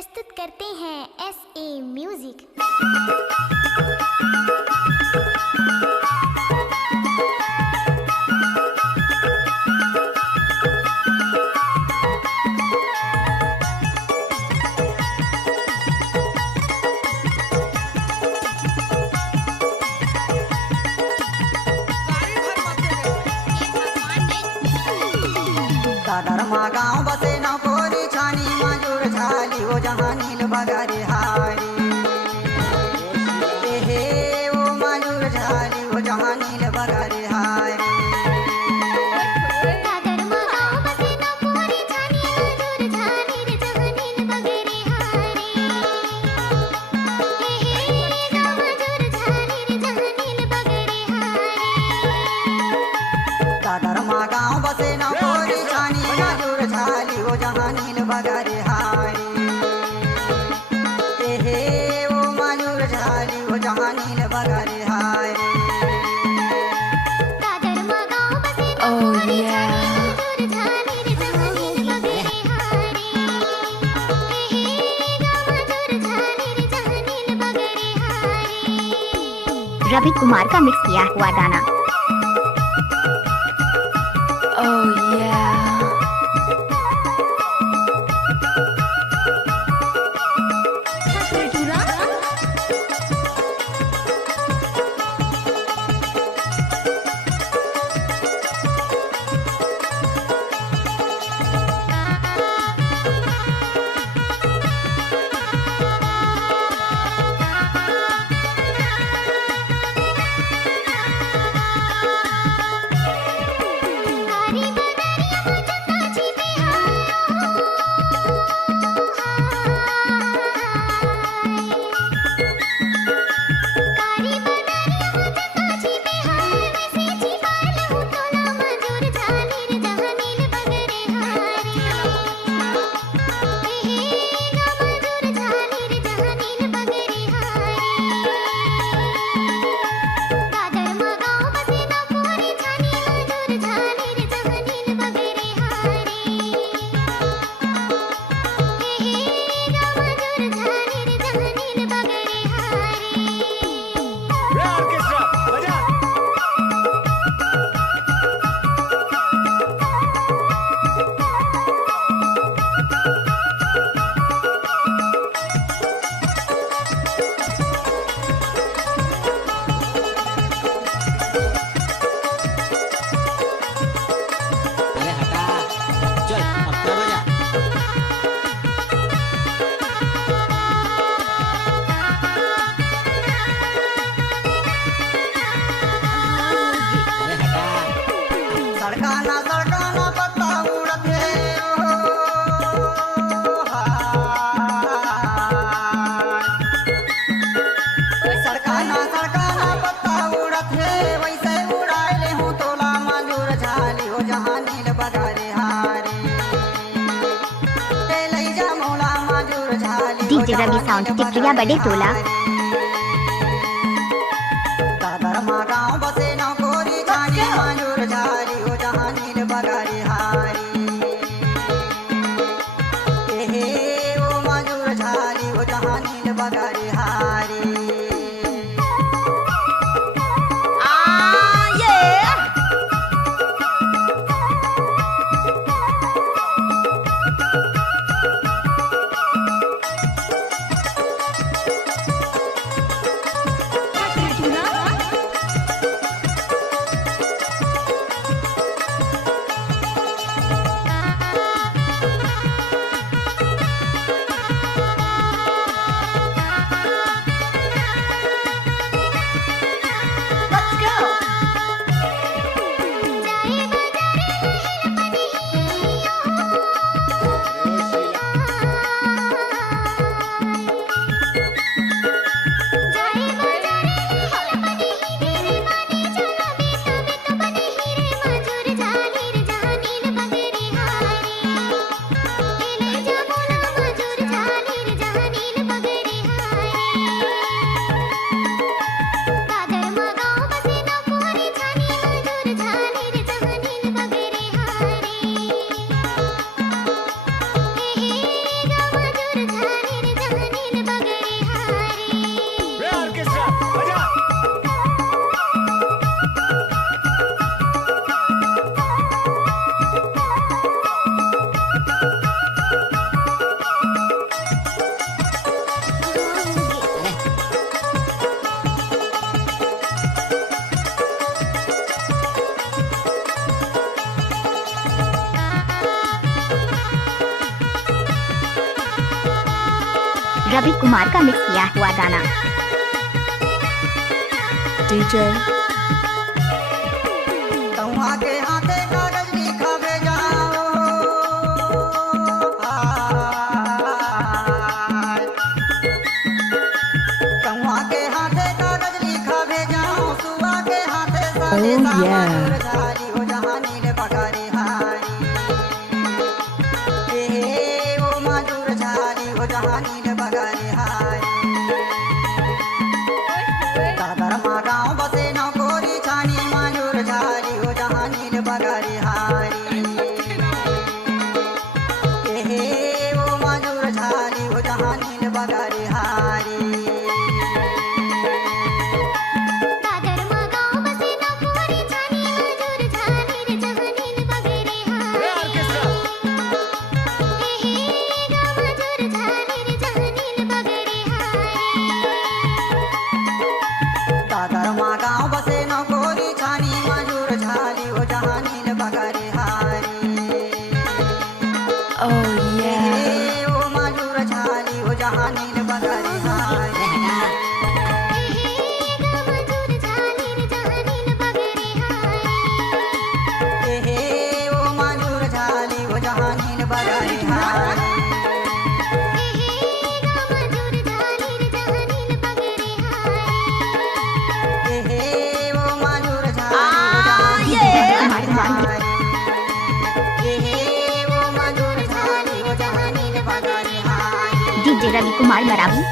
प्रस्तुत करते हैं SA म्यूजिक। दादरमा गाँव बसे न कोरी छानी मजूर झाली हो जहाँ नील बगरे हारी हे वो मजूर झाली हो जहाँ नील बगरे हारी दादरमा गाँव बसे न कोरी छानी मजूर झाली हो जहाँ नील बगरे हारी हे वो मजूर झाली हो जहाँ नील बगरे हारी Oh yeah. रवि कुमार का मिक्स किया हुआ गाना। Oh yeah. अरे हटा चल अपना बजा अरे हटा सड़काना सड़काना पत्ता उड़त है सड़काना सड़काना पत्ता उड़त है वैसे उड़ाए ले हूँ तोला मजूर झाली हो जहाँ नील बगरे हारी ते लई जा मोला मजूर झाली हो डीजे रवि जहाँ साउंड नील टिटरिया बगरे बड़े तोला। हारी। दादरमा गाँव बसे न कोरी छानी मजूर झाली हो जहाँ नील बगरे हारी हे वो मजूर झाली हो जहाँ नील बगरे हारी रवि कुमार का मिक्स किया हुआ गाना। DJ कौआ के हाथे कागज लिखा भेजाओ कौआ के हाथे कागज लिखा भेजाओ सुआ के हाथे साले Oh, yeah. झाली हो जहानी ले बगारे हारी ओ मजूर झाली हो जहानी ले बगारे हारी दादर मा गाँव बसे नौकोरी छानी मजूर झाली हो जहानी ले बगारे हारी ओ मजूर झाली हो जहानी ले बगारे हारी दादर मा गाँव बसे नौकोरी छानी मजूर झाली रे जहानील बगेरे हारी गा मजूर झाली रे जहानील बगेरे हारी दादर मा गाँव बसे नौकोरी छानी मजूर झाली हो जहानी ले बगारे हारी Oh yeah ओ मजूर झाली हो जहानी ले बगारे हारी गा मजूर झाली रे जहानील बगेरे हारी ओ मजूर झाली हो जहानी ले बगारे हारी गा मजूर झाली रे जहानील बगेरे हारी ओ मजूर झाली हो जहानी ले बगारे हारी डीजे रवि कुमार मरावी।